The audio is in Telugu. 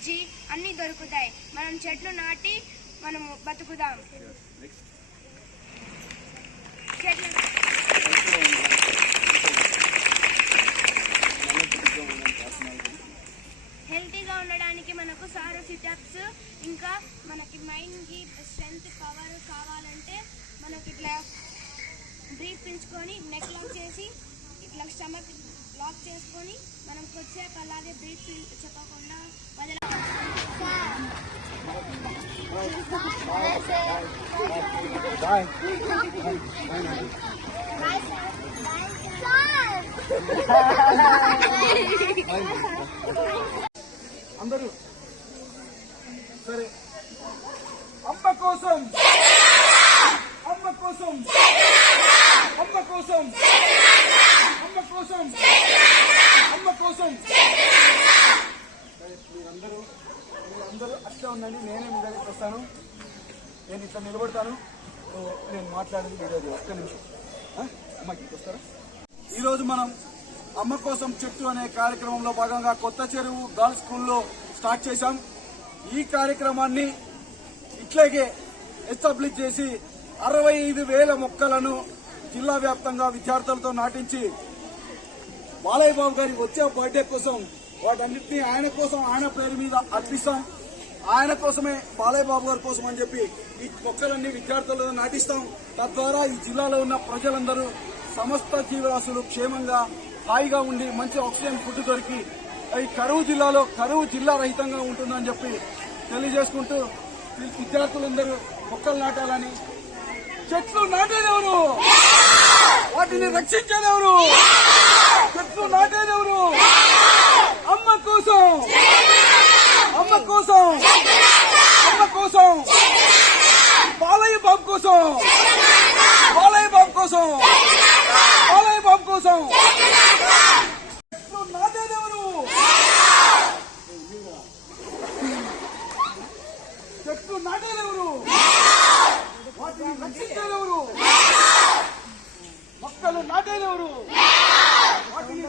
ఎనర్జీ అన్నీ దొరుకుతాయి. మనం చెట్లు నాటి మనం బతుకుదాం. చెట్లు హెల్తీగా ఉండడానికి మనకు సారో సిటప్స్ ఇంకా మనకి మైండ్కి స్ట్రెంగ్త్ పవర్ కావాలంటే మనకి ఇట్లా బ్రీత్ పెంచుకొని నెక్ లాక్ చేసి ఇట్లా స్టమక్ లాక్ చేసుకొని మనం కొద్దిసేపు అలాగే బ్రీత్ చెప్పకుండా వదల అందరూ సరే. అమ్మ కోసం. అమ్మ కోసం. అమ్మ కోసం అమ్మ కోసం అమ్మ కోసం సరే మీరందరూ మీరందరూ ఉండండి నేనే మీ దగ్గరికి వస్తాను. నేను ఇట్లా నిలబడతాను. నేను మాట్లాడేది వీడియో ఒక్క నిమిషం. అమ్మకి వస్తారా? ఈరోజు మనం అమ్మ కోసం చెట్టు అనే కార్యక్రమంలో భాగంగా కొత్త చెరువు గర్ల్స్ స్కూల్లో స్టార్ట్ చేశాం. ఈ కార్యక్రమాన్ని ఇట్లాగే ఎస్టాబ్లిష్ చేసి అరవై ఐదు వేల మొక్కలను జిల్లా వ్యాప్తంగా విద్యార్థులతో నాటించి బాలయ్య బాబు గారి వచ్చే బర్త్డే కోసం వాటన్నిటిని ఆయన కోసం ఆయన పేరు మీద అర్పిస్తాం. ఆయన కోసమే బాలయ్య బాబు గారి కోసం అని చెప్పి ఈ మొక్కలన్నీ విద్యార్థులతో నాటిస్తాం. తద్వారా ఈ జిల్లాలో ఉన్న ప్రజలందరూ సమస్త జీవరాశులు క్షేమంగా హాయిగా ఉండి మంచి ఆక్సిజన్ ఫుడ్ దొరికి ఈ కరువు జిల్లాలో కరువు జిల్లా రహితంగా ఉంటుందని చెప్పి తెలియజేసుకుంటూ విద్యార్థులందరూ మొక్కలు నాటాలని చెట్లు నాటేదెవరు? వాటిని రక్షించేదెవరు? చెట్లు నాటే కోసం. బాలయ్య బాబు కోసం. బాలయ్య బాబు కోసం చెట్లు మొక్కలు వాటిని